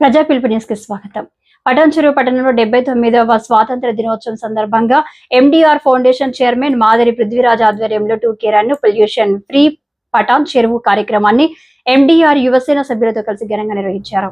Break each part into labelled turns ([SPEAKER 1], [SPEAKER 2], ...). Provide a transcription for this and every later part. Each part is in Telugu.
[SPEAKER 1] ప్రజా పిలుపు న్యూస్కి స్వాగతం. పటాన్చెరు పట్టణంలో డెబ్బై తొమ్మిదవ స్వాతంత్ర దినోత్సవం సందర్భంగా ఎండిఆర్ ఫౌండేషన్ చైర్మన్ మాదిరి పృథ్వీరాజ్ ఆధ్వర్యంలో two K pollution free Patancheru కార్యక్రమాన్ని ఎండిఆర్ యువసేన సభ్యులతో కలిసి ఘనంగా నిర్వహించారు.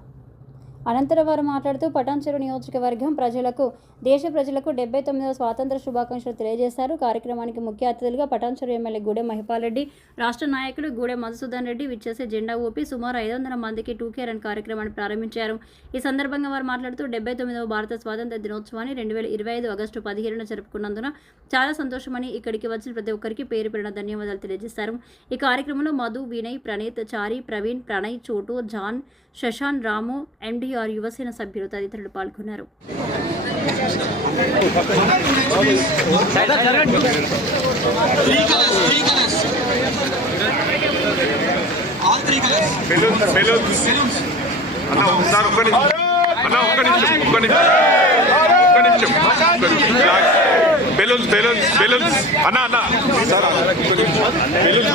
[SPEAKER 1] అనంతరం వారు మాట్లాడుతూ పటాన్చెరు నియోజకవర్గం ప్రజలకు దేశ ప్రజలకు డెబ్బై తొమ్మిదవ స్వాతంత్ర శుభాకాంక్షలు తెలియజేశారు. కార్యక్రమానికి ముఖ్య అతిథులుగా పటాన్చెరు ఎమ్మెల్యే గూడెం మహిపాల్ రెడ్డి రాష్ట్ర నాయకులు గూడెం మధుసూదన్ రెడ్డి విచ్చేసే జెండా ఊపి సుమారు ఐదు వందల మందికి టూకే రన్ కార్యక్రమాన్ని ప్రారంభించారు. ఈ సందర్భంగా వారు మాట్లాడుతూ డెబ్బై తొమ్మిదవ భారత స్వాతంత్ర దినోత్సవాన్ని రెండు వేల ఇరవై ఐదు ఆగస్టు పదిహేడున జరుపుకున్నందున చాలా సంతోషమని ఇక్కడికి వచ్చిన ప్రతి ఒక్కరికి పేరు పేరున ధన్యవాదాలు తెలియజేశారు. ఈ కార్యక్రమంలో మధు వినయ్ ప్రణీత్ చారి ప్రవీణ్ ప్రణయ్ చోటు జాన్ శశాన్ రాము ఎండిఆర్ యువసేన సభ్యులు తదితరులు పాల్గొన్నారు.
[SPEAKER 2] Balloons balloons. బెలూన్స్ అన్న అన్న
[SPEAKER 3] balloons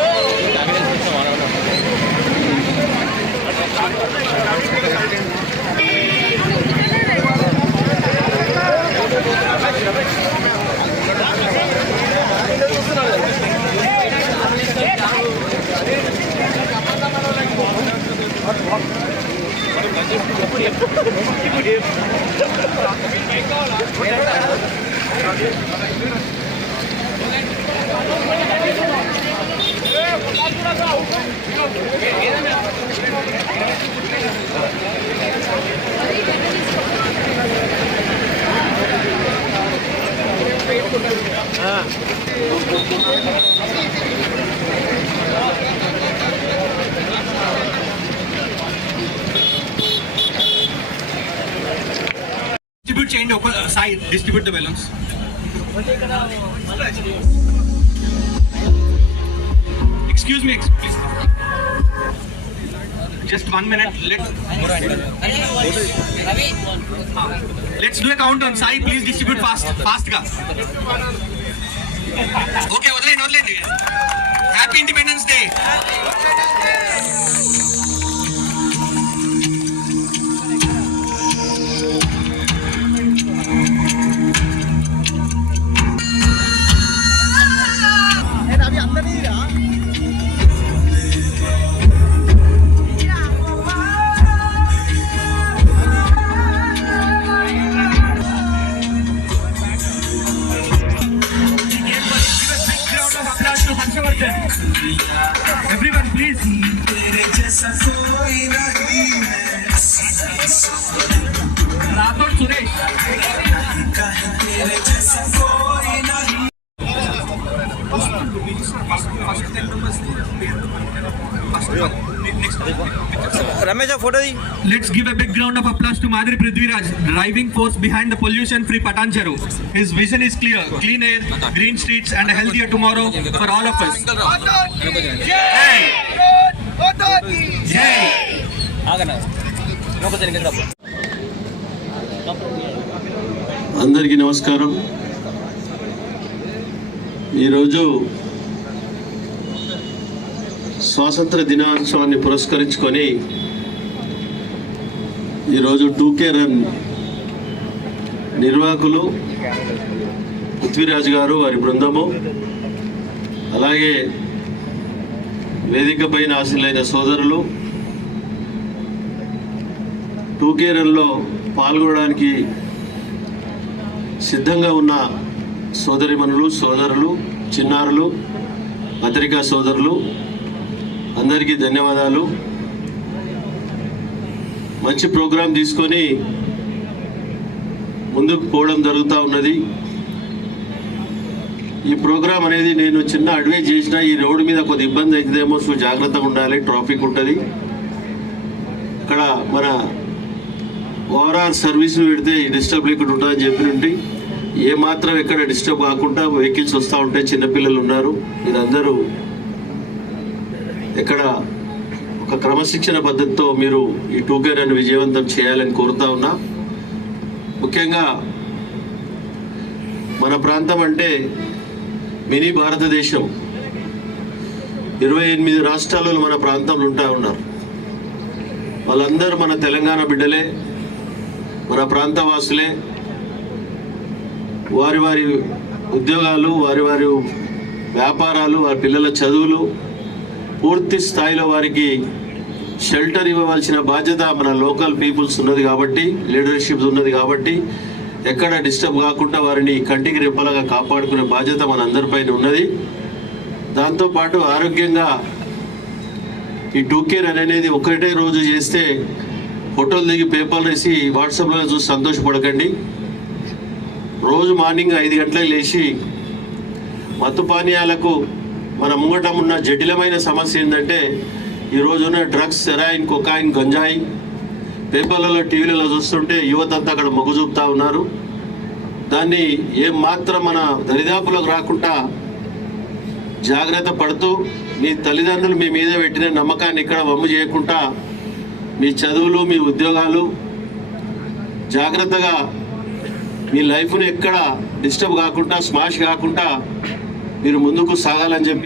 [SPEAKER 3] Distribute change, open, uh, distribute the balance. Sai distribute the balloons excuse me just one minute let let's do a count on Sai please distribute fast fast గా ఓకే వదిలేండి వదిలేండి happy independence day Everyone, please. Rathore Suresh
[SPEAKER 4] Photo the
[SPEAKER 3] Let's give a big round of applause to Madhuri Prithviraj, driving force behind the pollution-free Patancheru. His vision is clear: clean air, green streets, and a healthier tomorrow for all of us.
[SPEAKER 5] అందరికీ నమస్కారం ఈరోజు స్వాతంత్ర దినోత్సవాన్ని పురస్కరించుకొని ఈరోజు టూకే రన్ నిర్వాహకులు పృథ్వీరాజ్ గారు వారి బృందము అలాగే వేదిక పైన సోదరులు టూకే రన్లో పాల్గొనడానికి సిద్ధంగా ఉన్న సోదరిమణులు సోదరులు చిన్నారులు పత్రికా సోదరులు అందరికీ ధన్యవాదాలు. మంచి ప్రోగ్రాం తీసుకొని ముందుకు పోవడం జరుగుతూ ఉన్నది. ఈ ప్రోగ్రాం అనేది నేను చిన్న అడ్వైజ్ చేసిన ఈ రోడ్డు మీద కొద్ది ఇబ్బంది అవుతుందేమో సో జాగ్రత్తగా ఉండాలి ట్రాఫిక్ ఉంటుంది. ఇక్కడ మన ఓవరాల్ సర్వీస్ పెడితే డిస్టర్బ్ లేకుండా ఉంటుందని చెప్పినండి ఏ మాత్రం ఎక్కడ డిస్టర్బ్ కాకుండా వెహికల్స్ వస్తూ ఉంటాయి చిన్నపిల్లలు ఉన్నారు. మీరందరూ ఎక్కడ ఒక క్రమశిక్షణ పద్ధతితో మీరు ఈ టూకే రన్ విజయవంతం చేయాలని కోరుతా ఉన్నా. ముఖ్యంగా మన ప్రాంతం అంటే మినీ భారతదేశం. ఇరవై ఎనిమిది రాష్ట్రాలలో మన ప్రాంతంలో ఉంటా ఉన్నారు. వాళ్ళందరూ మన తెలంగాణ బిడ్డలే మన ప్రాంతవాసులే. వారి వారి ఉద్యోగాలు వారి వారి వ్యాపారాలు వారి పిల్లల చదువులు పూర్తి స్థాయిలో వారికి షెల్టర్ ఇవ్వవలసిన బాధ్యత మన లోకల్ పీపుల్స్ ఉన్నది కాబట్టి లీడర్షిప్ ఉన్నది కాబట్టి ఎక్కడ డిస్టర్బ్ కాకుండా వారిని కంటికి రెప్పలాగా కాపాడుకునే బాధ్యత మన అందరిపైన ఉన్నది దాంతోపాటు ఆరోగ్యంగా ఈ టూ కేర్ అనేది ఒకటే రోజు చేస్తే ఫోటోలు దిగి పేపర్లు వేసి వాట్సాప్లో చూసి సంతోషపడకండి. రోజు మార్నింగ్ ఐదు గంటలకు లేచి మత్తు పానీయాలకు మన ముంగటం ఉన్న జటిలమైన సమస్య ఏంటంటే ఈ రోజున డ్రగ్స్ సెరాయిన్ కొకాయిన్ గంజాయి పేపర్లలో టీవీలలో చూస్తుంటే యువత అంతా అక్కడ మొగ్గు చూపుతా ఉన్నారు. దాన్ని ఏం మాత్రం మన దరిదాపులకు రాకుండా జాగ్రత్త పడుతూ మీ తల్లిదండ్రులు మీ మీద పెట్టిన నమ్మకాన్ని ఇక్కడ వమ్ము చేయకుండా మీ చదువులు మీ ఉద్యోగాలు జాగ్రత్తగా మీ లైఫ్ను ఎక్కడ డిస్టర్బ్ కాకుండా స్మాష్ కాకుండా మీరు ముందుకు సాగాలని చెప్పి